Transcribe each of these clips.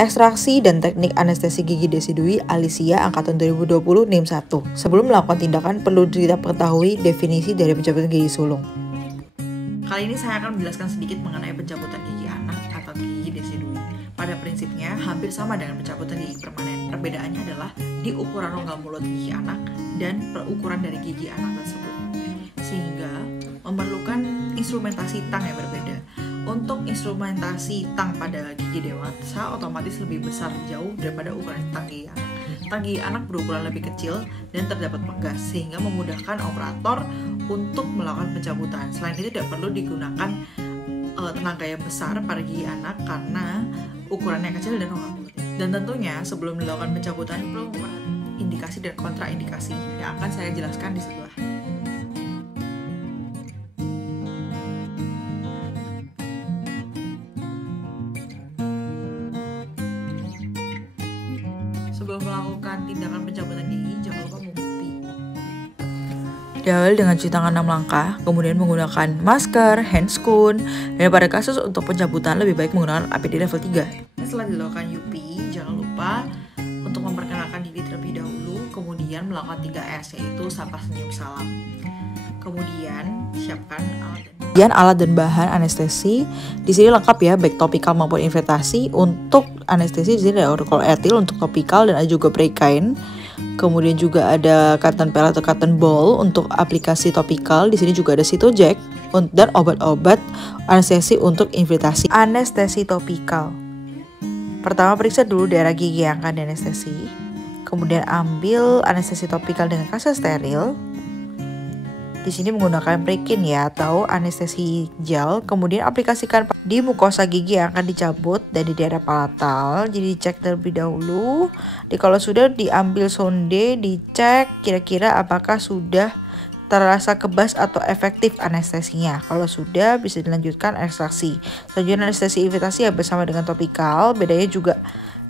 Ekstraksi dan teknik anestesi gigi Desi Dwi Alicia angkatan 2020 NIM 1. Sebelum melakukan tindakan perlu kita ketahui definisi dari pencabutan gigi sulung. Kali ini saya akan menjelaskan sedikit mengenai pencabutan gigi anak atau gigi Desi Dwi. Pada prinsipnya hampir sama dengan pencabutan gigi permanen. Perbedaannya adalah di ukuran rongga mulut gigi anak dan ukuran dari gigi anak tersebut. Sehingga memerlukan instrumentasi tang yang berbeda. Untuk instrumentasi tang pada gigi dewasa otomatis lebih besar jauh daripada ukuran tang gigi anak. Tang gigi anak berukuran lebih kecil dan terdapat pegas sehingga memudahkan operator untuk melakukan pencabutan. Selain itu tidak perlu digunakan tenaga yang besar pada gigi anak karena ukurannya kecil dan rongga mulutnya. Dan tentunya sebelum dilakukan pencabutan perlu memperhatikan indikasi dan kontraindikasi yang akan saya jelaskan di sebelah. Sebelum melakukan tindakan pencabutan gigi, jangan lupa mengupi. Diawali dengan cuci tangan 6 langkah, kemudian menggunakan masker, handscoon, dan pada kasus untuk pencabutan lebih baik menggunakan APD level 3. Setelah dilakukan UP, jangan lupa untuk memperkenalkan diri terlebih dahulu, kemudian melakukan 3S, yaitu sapa, senyum, salam. Kemudian siapkan alat dan bahan anestesi. Di sini lengkap ya, baik topikal maupun invertasi. Untuk anestesi di sini ada chlorethil untuk topikal dan ada juga Pregain. Kemudian juga ada cotton pad atau cotton ball untuk aplikasi topikal. Di sini juga ada Cytojack dan obat-obat anestesi untuk infiltrasi. Anestesi topikal. Pertama periksa dulu daerah gigi yang akan dianestesi. Kemudian ambil anestesi topikal dengan kaca steril. Di sini menggunakan Pregain ya atau anestesi gel. Kemudian aplikasikan di mukosa gigi yang akan dicabut dan di daerah palatal. Jadi cek terlebih dahulu. Kalau sudah diambil sonde, dicek kira-kira apakah sudah terasa kebas atau efektif anestesinya. Kalau sudah bisa dilanjutkan ekstraksi. Selanjutnya anestesi invitasi ya bersama dengan topikal. Bedanya juga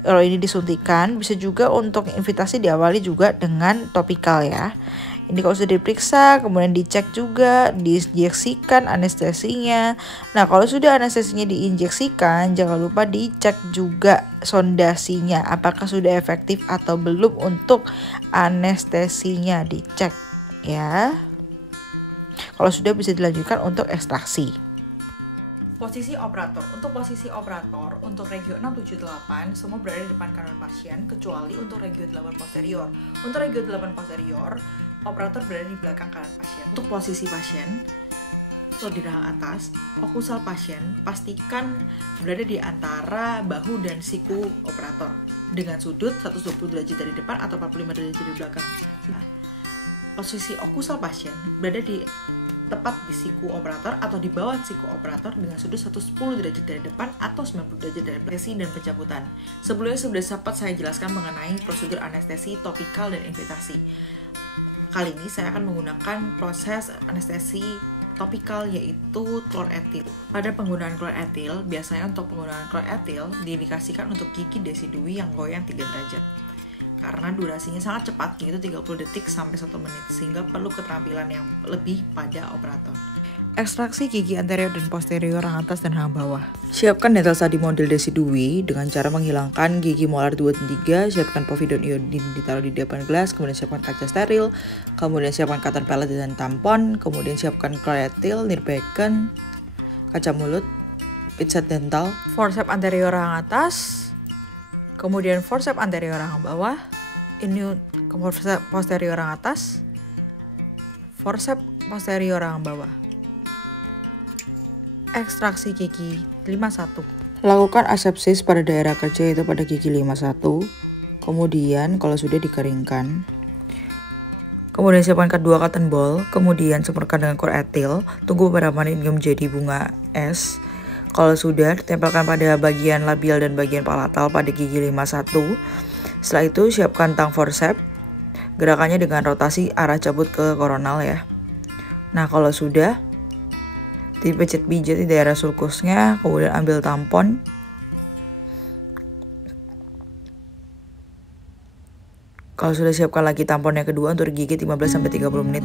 kalau ini disuntikan, bisa juga untuk invitasi diawali juga dengan topikal ya. Ini kalau sudah diperiksa, kemudian dicek juga, diinjeksikan anestesinya. Nah, kalau sudah anestesinya diinjeksikan, jangan lupa dicek juga sondasinya. Apakah sudah efektif atau belum untuk anestesinya, dicek ya. Kalau sudah bisa dilanjutkan untuk ekstraksi. Posisi operator. Untuk posisi operator, untuk regio 678 semua berada di depan kanan pasien kecuali untuk regio 8 posterior. Untuk regio 8 posterior, operator berada di belakang kanan pasien. Untuk posisi pasien, atau di rahang atas, okusal pasien pastikan berada di antara bahu dan siku operator dengan sudut 120 derajat dari depan atau 45 derajat dari belakang. Posisi okusal pasien berada di tepat di siku operator atau di bawah siku operator dengan sudut 110 derajat dari depan atau 90 derajat dari anestesi dan pencabutan. Sebelumnya sudah sempat saya jelaskan mengenai prosedur anestesi topikal dan invitasi. Kali ini saya akan menggunakan proses anestesi topikal yaitu chlorethil. Pada penggunaan chlorethil, biasanya untuk penggunaan chlorethil diindikasikan untuk gigi Desi Dwi yang goyang 3 derajat. Karena durasinya sangat cepat, yaitu 30 detik sampai 1 menit, sehingga perlu keterampilan yang lebih pada operator. Ekstraksi gigi anterior dan posterior rahang atas dan rahang bawah. Siapkan dental sadi model Desi Dwi dengan cara menghilangkan gigi molar 2 dan 3, siapkan povidone iodine ditaruh di depan gelas, kemudian siapkan kaca steril, kemudian siapkan cotton pallet dan tampon, kemudian siapkan chlorethil, Nirbecken, kaca mulut, pizat dental, forceps anterior rahang atas, kemudian forceps anterior rahang bawah, ini forceps posterior rahang atas, forceps posterior rahang bawah. Ekstraksi gigi 51. Lakukan asepsis pada daerah kerja yaitu pada gigi 51. Kemudian kalau sudah dikeringkan, kemudian siapkan kedua cotton ball, kemudian semprotkan dengan chlorethil, tunggu beberapa menit hingga menjadi bunga es. Kalau sudah, tempelkan pada bagian labial dan bagian palatal pada gigi 51. Setelah itu, siapkan tang forceps. Gerakannya dengan rotasi arah cabut ke koronal ya. Nah, kalau sudah, dipijat-pijat di daerah sulkusnya, kemudian ambil tampon. Kalau sudah siapkan lagi tampon yang kedua untuk gigit 15-30 menit.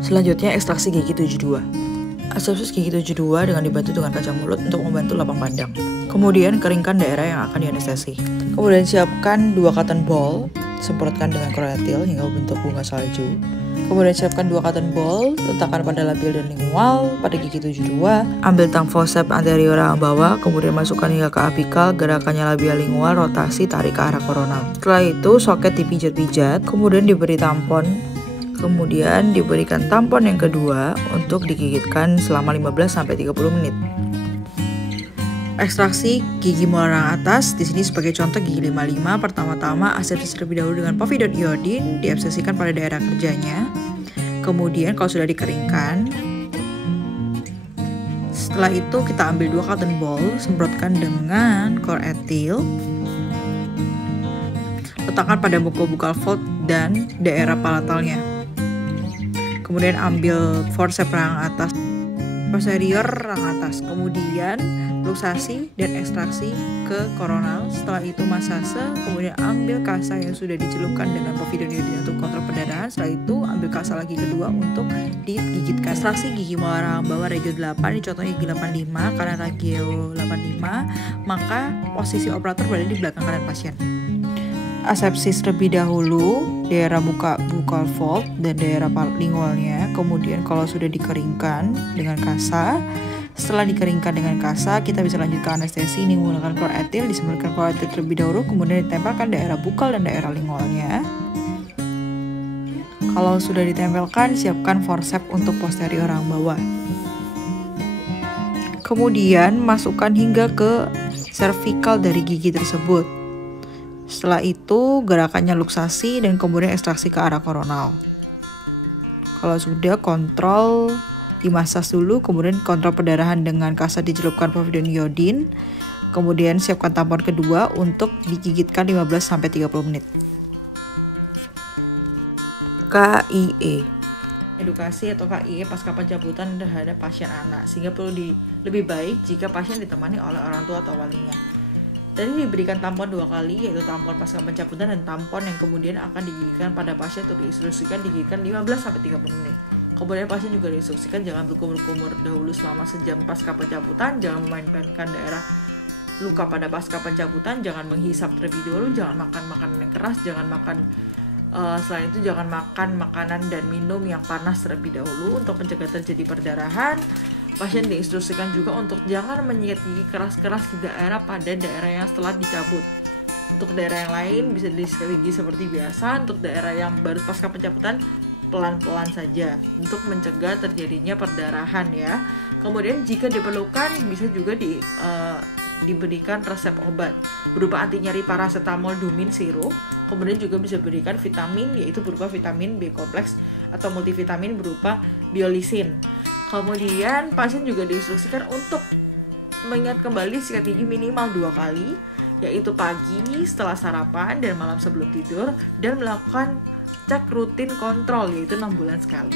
Selanjutnya, ekstraksi gigi 72. Asepsis gigi 72 dengan dibantu dengan kaca mulut untuk membantu lapang pandang. Kemudian keringkan daerah yang akan dianestesi. Kemudian siapkan 2 cotton ball, semprotkan dengan kroetil hingga membentuk bunga salju. Kemudian siapkan 2 cotton ball, letakkan pada labial dan lingual pada gigi 72. Ambil tang forceps anterior yang bawah, kemudian masukkan hingga ke apikal, gerakannya labial lingual, rotasi, tarik ke arah koronal. Setelah itu soket dipijat-pijat, kemudian diberi tampon. Kemudian diberikan tampon yang kedua untuk digigitkan selama 15-30 menit. Ekstraksi gigi molar yang atas, di sini sebagai contoh gigi 55, pertama-tama asepsis terlebih dahulu dengan povidone iodine, diabsesikan pada daerah kerjanya. Kemudian kalau sudah dikeringkan, setelah itu kita ambil 2 cotton ball, semprotkan dengan kroetil, letakkan pada buccal fold dan daerah palatalnya. Kemudian ambil forceps rang atas, posterior rang atas, kemudian luxasi dan ekstraksi ke koronal. Setelah itu masase, kemudian ambil kasa yang sudah dicelupkan dengan povidone iodine untuk kontrol perdarahan. Setelah itu ambil kasa lagi kedua untuk digigitkan. Ekstraksi gigi molar rang bawah regio 8, ini contohnya gigi 85, karena regio 85 maka posisi operator berada di belakang kanan pasien. Asepsis terlebih dahulu daerah buccal fold dan daerah lingualnya. Kemudian kalau sudah dikeringkan dengan kasa, setelah dikeringkan dengan kasa, kita bisa lanjut ke anestesi. Ini menggunakan kroetil, disemprotkan kroetil terlebih dahulu, kemudian ditempelkan daerah buccal dan daerah lingualnya. Kalau sudah ditempelkan, siapkan forceps untuk posterior rang bawah. Kemudian masukkan hingga ke cervical dari gigi tersebut. Setelah itu gerakannya luxasi dan kemudian ekstraksi ke arah koronal. Kalau sudah, kontrol dimasas dulu, kemudian kontrol perdarahan dengan kasa dicelupkan povidone iodine. Kemudian siapkan tampon kedua untuk digigitkan 15-30 menit. KIE, edukasi atau KIE pasca pencabutan terhadap pasien anak, sehingga perlu lebih baik jika pasien ditemani oleh orang tua atau walinya. Tadi diberikan tampon 2 kali, yaitu tampon pasca pencabutan dan tampon yang kemudian akan digigitkan pada pasien untuk diinstruksikan digigitkan 15-30 menit. Kemudian pasien juga diinstruksikan jangan berkumur-kumur dahulu selama sejam pasca pencabutan, jangan memainkan daerah luka pada pasca pencabutan, jangan menghisap terlebih dahulu, jangan makan makanan yang keras, jangan makan selain itu jangan makan makanan dan minum yang panas terlebih dahulu untuk mencegah terjadi perdarahan. Pasien diinstruksikan juga untuk jangan menyikat gigi keras-keras di daerah pada daerah yang setelah dicabut. Untuk daerah yang lain bisa disikat gigi seperti biasa. Untuk daerah yang baru pasca pencabutan pelan-pelan saja untuk mencegah terjadinya perdarahan ya. Kemudian jika diperlukan bisa juga diberikan resep obat berupa anti nyeri paracetamol Dumin sirup. Kemudian juga bisa diberikan vitamin, yaitu berupa vitamin B kompleks atau multivitamin berupa biolisin. Kemudian pasien juga diinstruksikan untuk mengingat kembali sikat gigi minimal 2 kali, yaitu pagi setelah sarapan dan malam sebelum tidur, dan melakukan cek rutin kontrol, yaitu 6 bulan sekali.